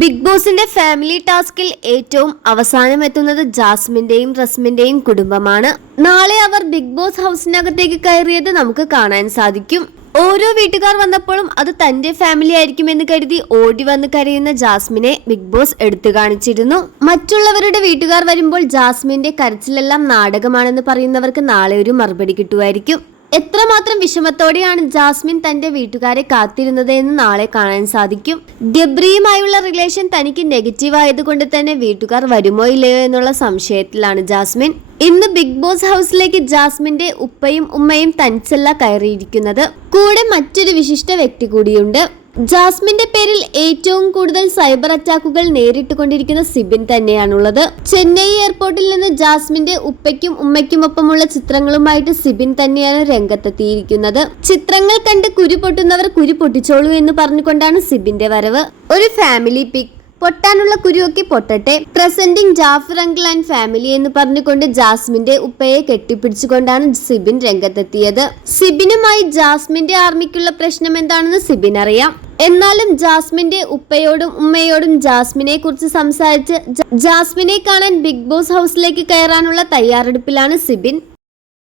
Big ബോസിന്റെ family ടാസ്കിൽ ഏറ്റവും അവസാനം എത്തുന്നത് ജാസ്മിന്റെയും റസ്മിന്റെയും കുടുംബമാണ്. നാളെ അവർ ബിഗ് ബോസ് ഹൗസിനകത്തേക്ക് കയറിയത് നമുക്ക് കാണാൻ സാധിക്കും. ഓരോ വീട്ടുകാർ വന്നപ്പോഴും അത് തന്റെ ഫാമിലി ആയിരിക്കുമെന്ന് കരുതി ഓടി വന്ന് കരയുന്ന ജാസ്മിനെ ബിഗ് ബോസ് എടുത്തു കാണിച്ചിരുന്നു. മറ്റുള്ളവരുടെ വീട്ടുകാർ വരുമ്പോൾ ജാസ്മിന്റെ കരച്ചിലെല്ലാം നാടകമാണെന്ന് പറയുന്നവർക്ക് നാളെ ഒരു മറുപടി കിട്ടുമായിരിക്കും. എത്രമാത്രം വിഷമത്തോടെയാണ് ജാസ്മിൻ തന്റെ വീട്ടുകാരെ കാത്തിരുന്നത് എന്ന് നാളെ കാണാൻ സാധിക്കും? ഗബ്രിയുമായുള്ള റിലേഷൻ തനിക്ക് നെഗറ്റീവ് ആയതുകൊണ്ട് തന്നെ വീട്ടുകാർ വരുമോ ഇല്ലയോ എന്നുള്ള സംശയത്തിലാണ് ജാസ്മിൻ. ഇന്ന് ബിഗ് ബോസ് ഹൗസിലേക്ക് ജാസ്മിന്റെ ഉപ്പയും ഉമ്മയും തനിച്ചല്ല കയറിയിരിക്കുന്നത്. കൂടെ മറ്റൊരു വിശിഷ്ട വ്യക്തി കൂടിയുണ്ട്. ജാസ്മിന്റെ പേരിൽ ഏറ്റവും കൂടുതൽ സൈബർ അറ്റാക്കുകൾ നേരിട്ടുകൊണ്ടിരിക്കുന്ന സിബിൻ തന്നെയാണുള്ളത്. ചെന്നൈ എയർപോർട്ടിൽ നിന്ന് ജാസ്മിന്റെ ഉപ്പയ്ക്കും ഉമ്മയ്ക്കുമൊപ്പമുള്ള ചിത്രങ്ങളുമായിട്ട് സിബിൻ തന്നെയാണ് രംഗത്തെത്തിയിരിക്കുന്നത്. ചിത്രങ്ങൾ കണ്ട് കുരു പൊട്ടുന്നവർ കുരു പൊട്ടിച്ചോളൂ എന്ന് പറഞ്ഞുകൊണ്ടാണ് സിബിന്റെ വരവ്. ഒരു ഫാമിലി പിക് പൊട്ടാനുള്ള കുരുവൊക്കെ പൊട്ടട്ടെ. Presenting Jafar uncle and family എന്ന് പറഞ്ഞുകൊണ്ട് ജാസ്മിന്റെ ഉപ്പയെ കെട്ടിപ്പിടിച്ചുകൊണ്ടാണ് സിബിൻ രംഗത്തെത്തിയത്. സിബിനുമായി ജാസ്മിന്റെ ആർമിക്കുള്ള പ്രശ്നം എന്താണെന്ന് സിബിൻ അറിയാം. എന്നാലും ജാസ്മിന്റെ ഉപ്പയോടും ഉമ്മയോടും ജാസ്മിനെ കുറിച്ച് സംസാരിച്ച് ജാസ്മിനെ കാണാൻ ബിഗ് ബോസ് ഹൗസിലേക്ക് കയറാനുള്ള തയ്യാറെടുപ്പിലാണ് സിബിൻ.